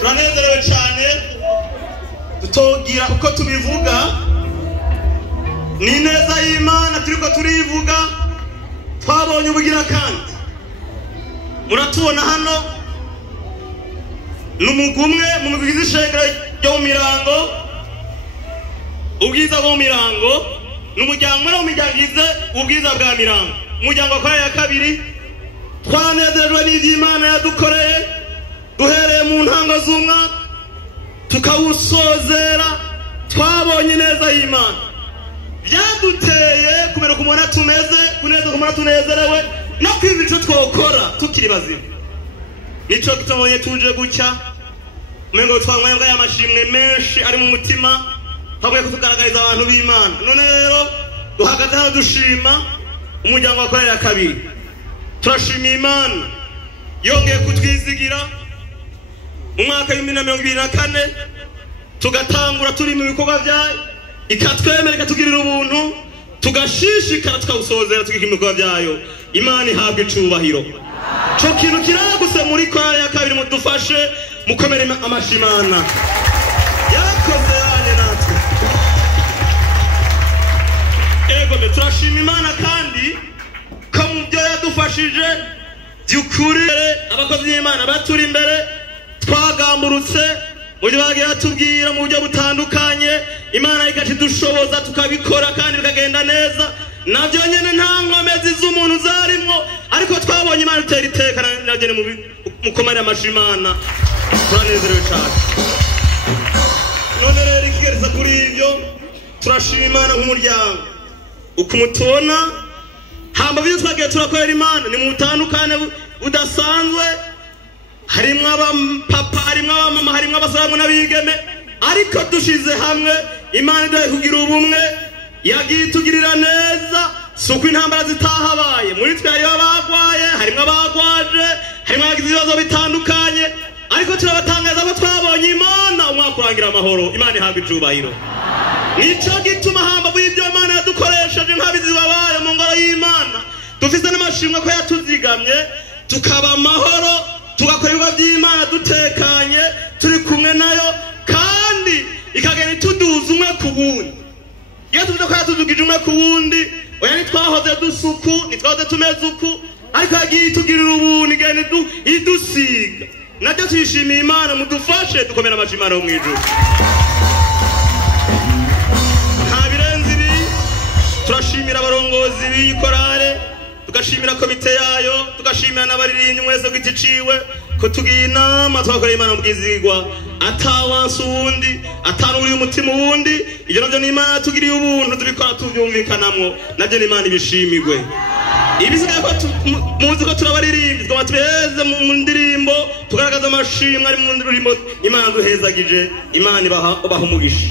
turanezerewe cyane tutogira uko tubivuga ni neza y'Imana turiko turivuga twabonye ubugira kandi muratubona hano numugumwe mu migwiza ishengero ryo mu Mirango ubwiza bwo mu Mirango n'umuryango muri umuryangize ubwiza bwa Mirango umuryango wa ya kabiri twanezerwa n'ivy'Imana yadukoreye duhereye mu ntango z'umwaka tukawusozera twabonye neza y'Imana byaduteye kumera kumona tumeze kuneza kumona tunezerewe no kwiba ico twokora tukiri bazima nico gitomye tuje gucya umengo twamwembwa y'amashimwe menshi ari mu mutima hamwe kutugaragariza abantu b'Imana none rero duhagaze aho dushima umuryango wa ya kabiri turashimiye Imana yongeye kutwizigira mu mwaka wa 2024 tugatangura turi mu bikorwa byayo ikatwemera ikatugirira ubuntu tugashishikara tukawusozera tugikira ibikorwa byayo Imana ihabwe icubahiro cyo kintu kiraguse muri kwaya ya kabiri mudufashe mukomere amashimana yakoze yanye natwe ego turashima Imana kandi ko mu byo yadufashije by'ukuri abakozi b'Imana baturi imbere twagamburutse buryo bagiye batubwira mu buryo butandukanye Imana ikatidushoboza tukabikora kandi bikagenda neza navyo nyene nta nkomezi z'umuntu zarimwo ariko twabonye Imana itera iteka nagene mu komari amashimana turanezerewe cyane none rero ikigereza kuri ibyo turashima Imana nk'umuryango ukumutubona hamba byo twagiye turakorera Imana ni mu butandukane budasanzwe harimwo abapapa harimwo abamama harimwo abasore n'abigeme ariko dushize hamwe Imana idaye kugira ubumwe yagiye tugirira neza suko intambara zitahabaye muri twe hari abagwaye harimwo abagwaje harimwo abagize ibibazo bitandukanye ariko turabatangaza ko twabonye Imana umwaka urangira amahoro Imana ihabwe icubahiro nico gituma hamba bw'ibyo Imana yadukoresheje nk'abizi babaye mu ngoro y'Imana dufise n'amashimwe ko yatuzigamye tukaba amahoro tugakora ibikorwa by'Imana dutekanye turi kumwe nayo kandi ikagenda ituduza umwe ku wundi iyo tuvuze ko yatudugije umwe ku wundi oya ntitwahoze dusuku ntitwahoze tumeze uku ariko yagiye itugirira ubuntu igenda idusiga nabyo tuyishimiye Imana mudufashe dukomera amashimana yo mwijuru nta birenze ibi turashimira abarongozi b'ikorale tugashimira komite yayo tugashimira n'abaririmbyi mwese gwiticiwe ko tugiye inama twakoreye Imana mubwizigwa atawansi uwundi atanuriye umutima uwundi ibyo navyo ni Imana tugiriye ubuntu tubikora tubyumvikanamwo navyo ni Imana ibishimigwe ibisigaye ko muzi ko turabaririmbyi twaba tubiheze mu ndirimbo tugaragaza amashimwe ari mu ndirimbo Imana duhezagije Imana ibaha umugisha